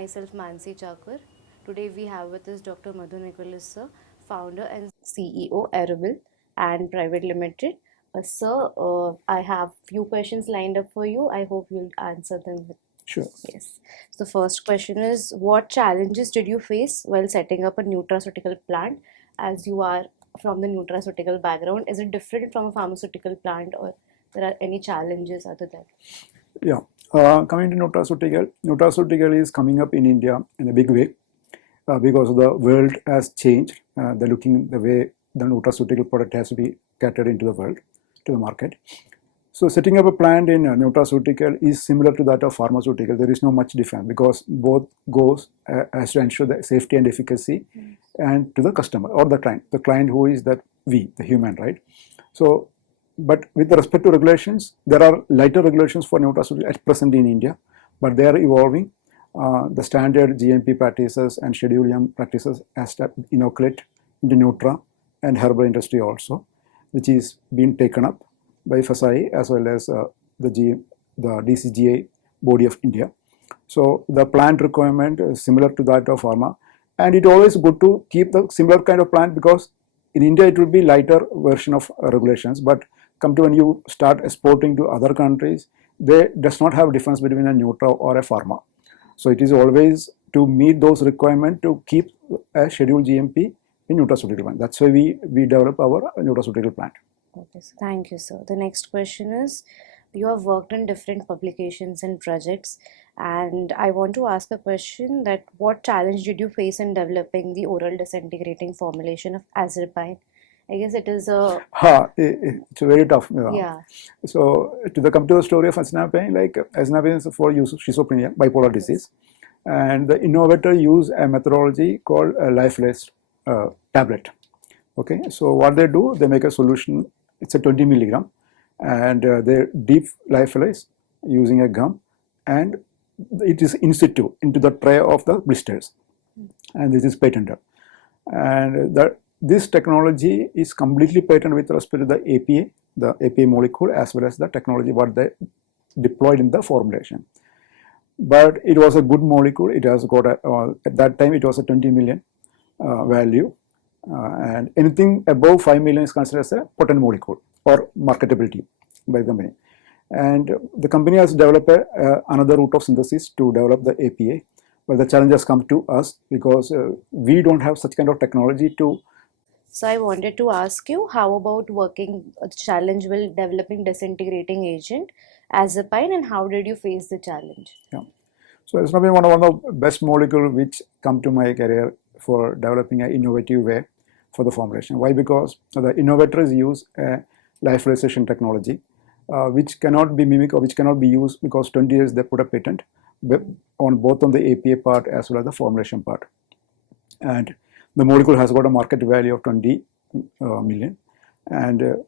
myself Mansi Chakur. Today we have with us Dr. Madhu Nicolas, sir, founder and CEO Airobel and Private Limited. Sir, I have few questions lined up for you. I hope you'll answer them. Sure. Yes. So the first question is, what challenges did you face while setting up a nutraceutical plant? As you are from the nutraceutical background, is it different from a pharmaceutical plant, or there are any challenges other than? Yeah. Coming to nutraceutical is coming up in India in a big way because the world has changed. The way the nutraceutical product has to be catered into the world, to the market. So setting up a plant in nutraceutical is similar to that of pharmaceutical. There is no much difference because both goes as to ensure the safety and efficacy and to the customer or the client who is that we, the human, right? So, but with respect to regulations, there are lighter regulations for nutraceutical at present in India, but they are evolving. The standard GMP practices and Schedule M practices as inoculate into Nutra and herbal industry also, which is being taken up by FSI as well as the DCGI body of India. So the plant requirement is similar to that of pharma, and it always good to keep the similar kind of plant because in India it will be lighter version of regulations, but come to when you start exporting to other countries, they does not have difference between a Nutra or a pharma. So it is always to meet those requirements to keep a scheduled GMP in nutraceutical plant. That's why we develop our nutraceutical plant. Okay, so thank you, sir. The next question is, you have worked in different publications and projects, and I want to ask a question that what challenge did you face in developing the oral disintegrating formulation of azarpine? I guess it is a... It's very tough. Yeah. So come to the story of azarpine, like azarpine is for use of schizophrenia, bipolar disease, and the innovator used a methodology called a lifeless tablet. Okay, so what they do, they make a solution. It's a 20 milligram, and they deep lyophilize using a gum, and it is in situ into the tray of the blisters, and this is patented. And this technology is completely patented with respect to the APA molecule as well as the technology what they deployed in the formulation. But it was a good molecule. It has got at that time it was a 20 million value. And anything above 5 million is considered as a potent molecule or marketability by the company. And the company has developed another route of synthesis to develop the APA, but the challenges come to us because we don't have such kind of technology to. So I wanted to ask you, how about working a challenge while developing disintegrating agent azarpine, and how did you face the challenge? Yeah. So it's not been one of the best molecules which come to my career for developing an innovative way for the formulation. Why? Because the innovators use a lyophilization technology which cannot be mimicked or which cannot be used because 20 years they put a patent on both on the APA part as well as the formulation part. And the molecule has got a market value of 20 million. And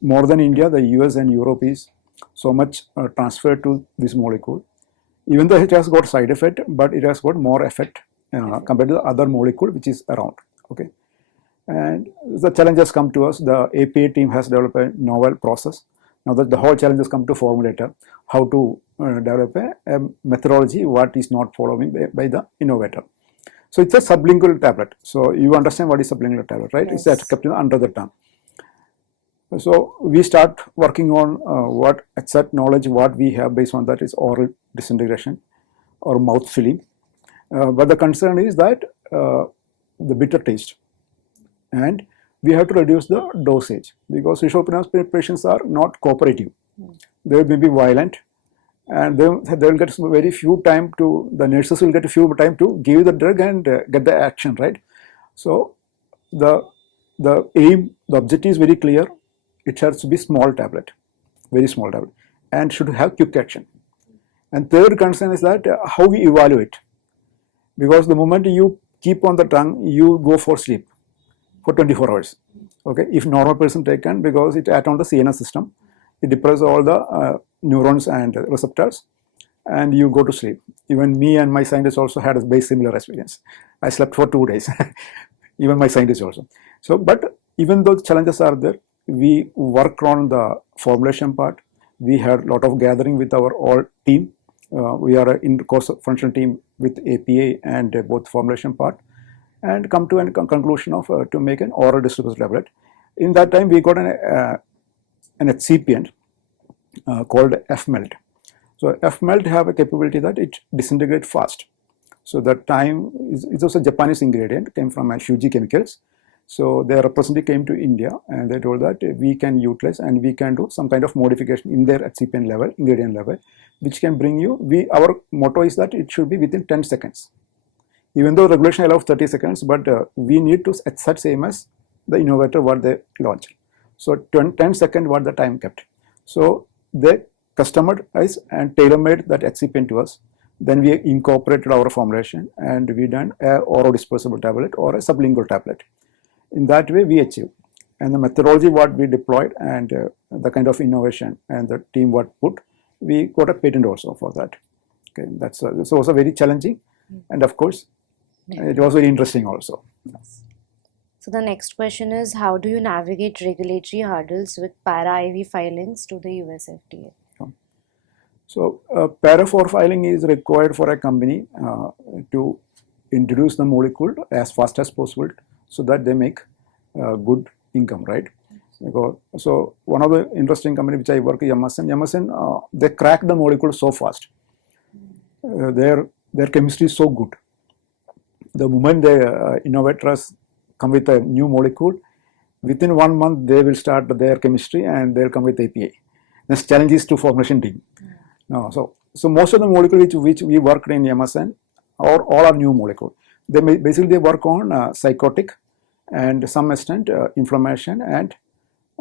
more than India, the US and Europe is so much transferred to this molecule. Even though it has got side effect, but it has got more effect compared to the other molecule which is around. Okay, and the challenges come to us. The APA team has developed a novel process. Now that the whole challenges come to formulator, how to develop a methodology what is not following by the innovator. So it's a sublingual tablet. So you understand what is sublingual tablet, right? Yes. It's kept under the tongue. So we start working on what exact knowledge what we have based on that is oral disintegration or mouth filling. But the concern is that the bitter taste, and we have to reduce the dosage because schizophrenia patients are not cooperative. They may be violent, and they will get very few time to, the nurses will get a few time to give the drug and get the action, right? So the aim, the objective is very clear. It has to be small tablet, very small tablet, and should have quick action. And third concern is that how we evaluate, because the moment you keep on the tongue, you go for sleep for 24 hours. Okay, if normal person taken, because it acts on the CNS system, it depresses all the neurons and receptors, and you go to sleep. Even me and my scientist also had a very similar experience. I slept for 2 days. Even my scientist also. So, but even though the challenges are there, we work on the formulation part. We had a lot of gathering with our all team We are in the cross-functional team with APA and both formulation part, and come to a conclusion of to make an oral distributed tablet. In that time, we got an excipient called FMELT. So FMELT have a capability that it disintegrates fast. So that time it was a Japanese ingredient, came from Shuji Chemicals. So their representative came to India and they told that we can utilize and we can do some kind of modification in their excipient level, ingredient level, which can bring you, our motto is that it should be within 10 seconds. Even though regulation allows 30 seconds, but we need to set same as the innovator what they launched. So 10 seconds what the time kept. So they customized and tailor-made that excipient to us. Then we incorporated our formulation and we done a oral dispersible tablet or a sublingual tablet. In that way we achieved. And the methodology what we deployed and the kind of innovation and the team what put, we got a patent also for that. Okay, that's this was a very challenging, and of course it was very interesting also. So the next question is, how do you navigate regulatory hurdles with para-IV filings to the US FDA? So para 4 filing is required for a company to introduce the molecule as fast as possible so that they make good income, right? So one of the interesting company which I work in, Yamasen, they crack the molecule so fast. Their chemistry is so good. The moment the innovators come with a new molecule, within 1 month they will start their chemistry and they'll come with APA. The challenge is to formulation team. No, so most of the molecules which we worked in Yamasen all are new molecule. They basically work on psychotic and some extent inflammation and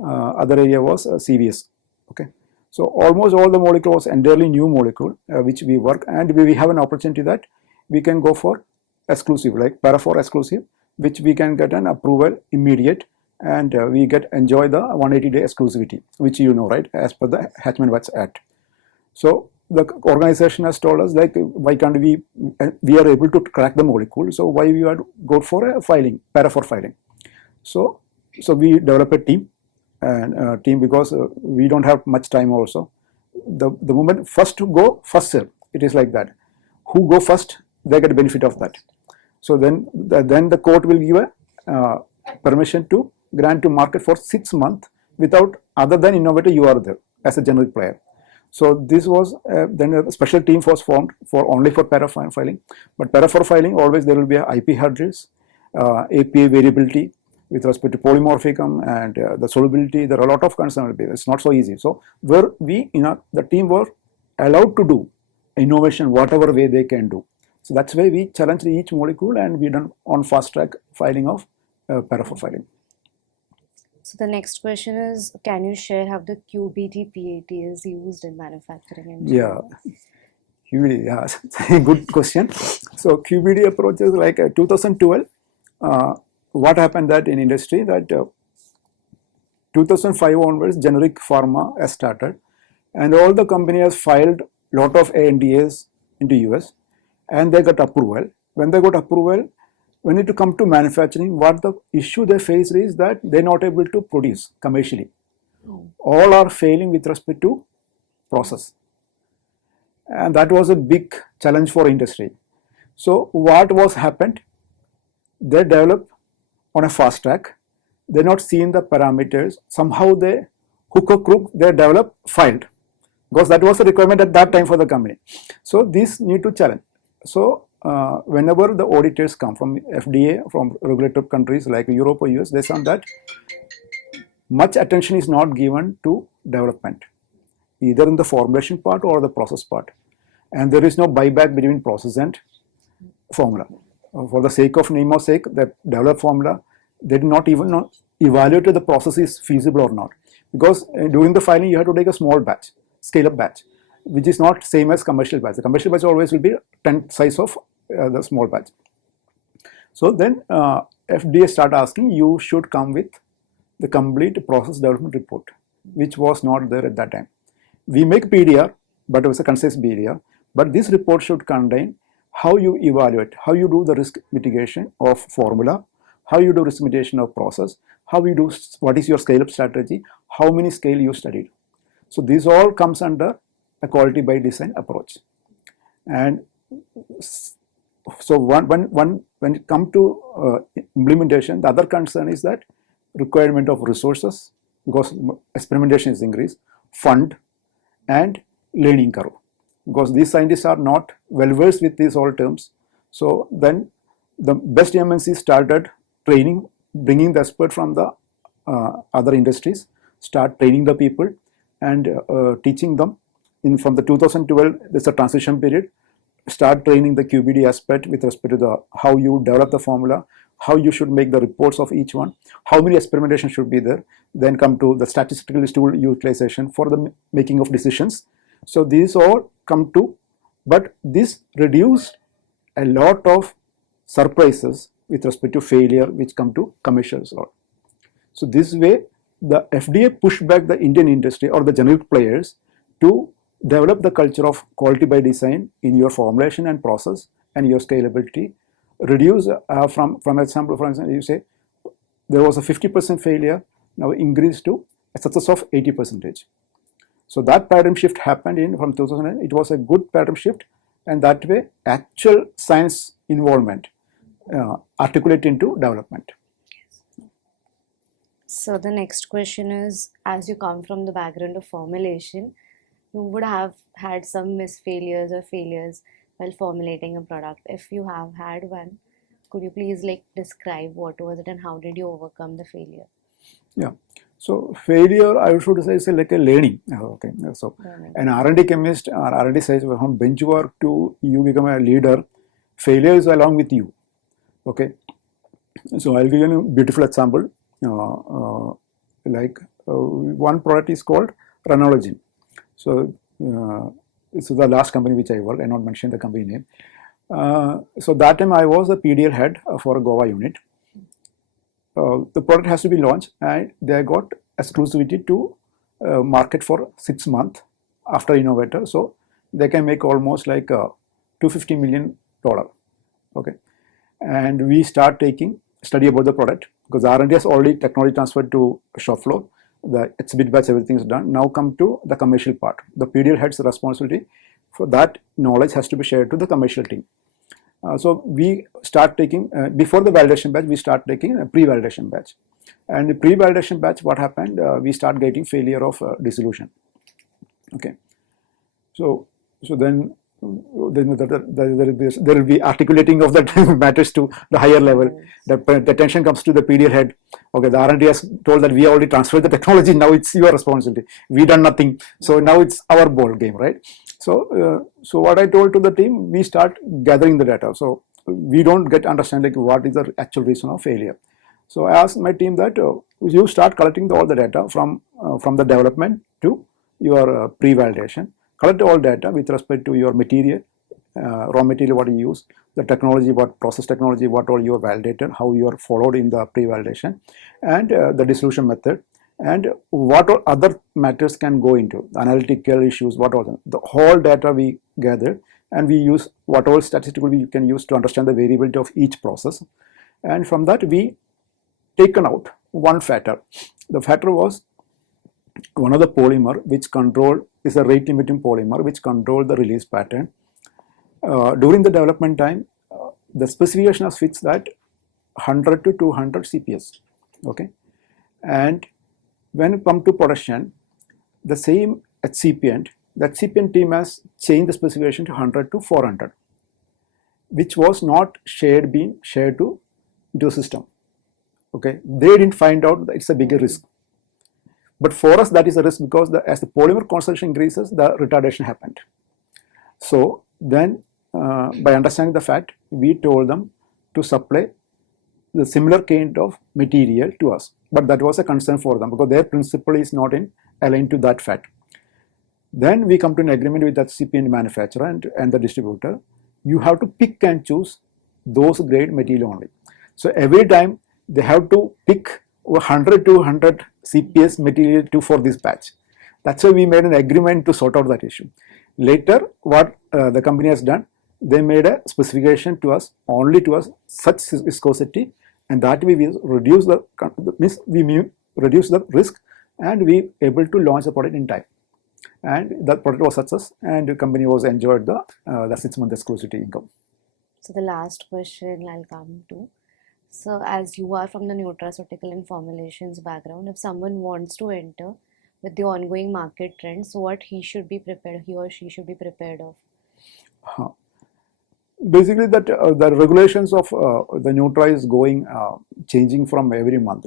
other area was CVS. Okay, so almost all the molecule was entirely new molecule which we work, and we have an opportunity that we can go for exclusive, like para 4 exclusive, which we can get an approval immediate, and we enjoy the 180-day exclusivity, which you know, right, as per the Hatchman-Watts Act. So the organization has told us, like, why can't we are able to crack the molecule, so why we are go for a filing, para 4 filing. So we develop a team, and because we don't have much time also. The moment first to go, first serve, it is like that. Who go first, they get benefit of that. So then the court will give a permission to grant to market for 6 months without, other than innovator, you are there as a generic player. So this was then a special team was formed for only for para 4 filing. But para 4 filing, always there will be a IP hurdles, APA variability with respect to polymorphism and the solubility. There are a lot of concerns. It's not so easy. So where we, the team were allowed to do innovation whatever way they can do. So that's why we challenged each molecule and we done on fast track filing of para 4 filing. So the next question is, can you share how the QADP is used in manufacturing engineering? Yeah, QBD, yeah, good question. So QBD approach is like 2012. What happened that in industry that 2005 onwards, generic pharma has started, and all the company has filed lot of ANDAs into US, and they got approval. When they got approval, when it come to manufacturing, what the issue they face is that they're not able to produce commercially. All are failing with respect to process, and that was a big challenge for industry. So what was happened? They develop on a fast track. They're not seeing the parameters. Somehow they hook or crook, they develop, filed, because that was the requirement at that time for the company. So this need to challenge. So whenever the auditors come from FDA, from regulated countries like Europe or US, they found that much attention is not given to development, either in the formulation part or the process part. And there is no buyback between process and formula. For the sake of name or sake, that develop formula, they did not even evaluate if the process is feasible or not. Because during the filing, you have to take a small batch, scale up batch, which is not same as commercial batch. The commercial batch always will be 10 size of the small batch. So then FDA start asking, you should come with the complete process development report, which was not there at that time. We make PDR, but it was a concise PDR. But this report should contain how you evaluate, how you do the risk mitigation of formula, how you do risk mitigation of process, how you do, what is your scale-up strategy, how many scale you studied. So this all comes under a quality by design approach. And so when it comes to implementation, the other concern is that requirement of resources, because experimentation is increased, fund, and learning curve, because these scientists are not well versed with these all terms. So then the best MNCs started training, bringing the expert from the other industries, start training the people and teaching them. From the 2012, there's a transition period. Start training the QBD aspect with respect to the how you develop the formula, how you should make the reports of each one, how many experimentation should be there. Then come to the statistical tool utilization for the making of decisions. So these all come to, but this reduced a lot of surprises with respect to failure which come to commercial slot. So this way the FDA pushed back the Indian industry or the generic players to develop the culture of quality by design in your formulation and process and your scalability. Reduce from example, for example, you say there was a 50% failure, now increased to a success of 80%. So that paradigm shift happened in from 2009. It was a good paradigm shift, and that way actual science involvement articulate into development. So the next question is, as you come from the background of formulation, you would have had some failures or failures while formulating a product. If you have had one, could you please describe what was it and how did you overcome the failure? Yeah. So failure, I should say, is like a learning. Okay. So an R&D chemist or R&D says from benchwork to you become a leader, failure is along with you. Okay. So I'll give you a beautiful example. One product is called Ranolazine. So this is the last company which I worked. I not mention the company name. So that time I was a PDL head for a Goa unit. The product has to be launched, and they got exclusivity to market for 6 months after innovator. So they can make almost like $250 million. Okay, and we start taking study about the product because R&D has already technology transferred to shop floor. The exhibit batch, everything is done. Now come to the commercial part. The PDL head's responsibility for that knowledge has to be shared to the commercial team. So we start taking, before the validation batch, we start taking a pre-validation batch. And the pre-validation batch, what happened, we start getting failure of dissolution. Okay. So then there will be articulating of that matters to the higher level. The attention comes to the PDL head. Okay, the R&D has told that we already transferred the technology. Now it's your responsibility. We done nothing. So now it's our ball game, right? So what I told to the team, we start gathering the data. So we don't get understand what is the actual reason of failure. So I asked my team that you start collecting all the data from the development to your pre-validation. Collect all data with respect to your material, raw material, what you use, the technology, what process technology, what all you are validated, how you are followed in the pre-validation, and the dissolution method, and what all other matters can go into, analytical issues, what all the whole data we gather, and we use what all statistical we can use to understand the variability of each process. And from that we taken out one factor. The factor was one of the polymer which is a rate limiting polymer which control the release pattern. During the development time, the specification has fixed that 100 to 200 CPS. Okay, and when it comes to production, the same excipient, the excipient team has changed the specification to 100 to 400, which was not being shared to the system. Okay, they didn't find out that it's a bigger risk. But for us, that is a risk because as the polymer concentration increases, the retardation happened. So then, by understanding the fact, we told them to supply the similar kind of material to us. But that was a concern for them because their principle is not aligned to that fact. Then we come to an agreement with that excipient manufacturer and the distributor. You have to pick and choose those grade material only. So every time they have to pick 100 to 100 CPS material for this batch. That's why we made an agreement to sort out that issue. Later, what the company has done, they made a specification to us, only to us, such viscosity, and that way we reduce the risk, and we able to launch the product in time. and that product was success, and the company was enjoyed the 6-month exclusivity income. So the last question I'll come to. So as you are from the nutraceutical and formulations background, if someone wants to enter with the ongoing market trends, what he or she should be prepared of? Basically, that the regulations of the Nutra is going changing from every month.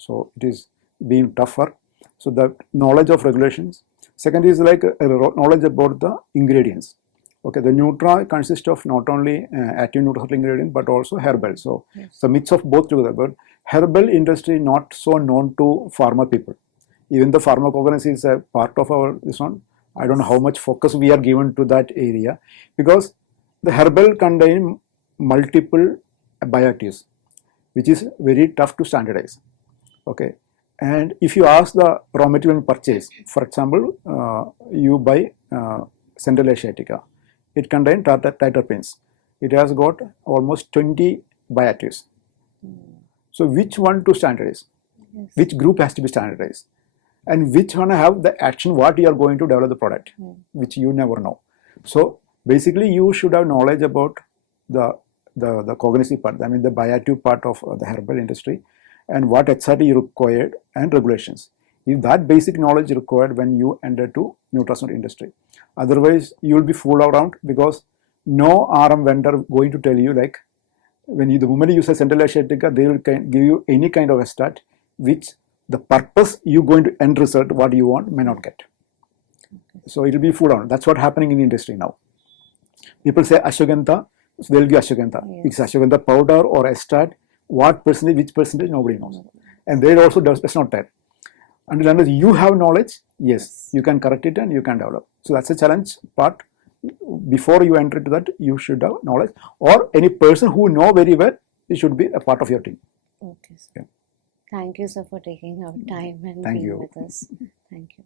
So it is being tougher. So the knowledge of regulations. Second is like knowledge about the ingredients. Okay, the Nutra consists of not only active nutraceutical ingredient but also herbal. So it's a mix of both together. But herbal industry not so known to pharma people. Even the pharmacognosy is a part of our this one. I don't know how much focus we are given to that area, because the herbal contain multiple bioactives, which is very tough to standardize. Okay, and if you ask the raw material purchase, for example, you buy Central Asiatica, it contains terpenes. It has got almost 20 bioactives. So which one to standardize? Yes. Which group has to be standardized? And which one have the action, what you are going to develop the product, which you never know. So basically, you should have knowledge about the cognitive part, I mean the bioactive part of the herbal industry, and what exactly you required and regulations. If that basic knowledge required when you enter to nutraceutical industry, otherwise you will be fooled around, because no RM vendor going to tell you like when you the moment you use a Central Asiatica, they will give you any kind of a stat which the purpose you going to end result what you want may not get. So it will be fooled around. That's what happening in the industry now. People say ashwagandha, so they'll give ashwagandha. Yes. It's ashwagandha powder or extract. What percentage, which percentage, nobody knows. And they also does not tell. Unless you have knowledge, yes, you can correct it and you can develop. So that's a challenge part. Before you enter into that, you should have knowledge, or any person who know very well, it should be a part of your team. Okay, sir. Yeah. Thank you, sir, for taking your time and Thank being you. with us. Thank you.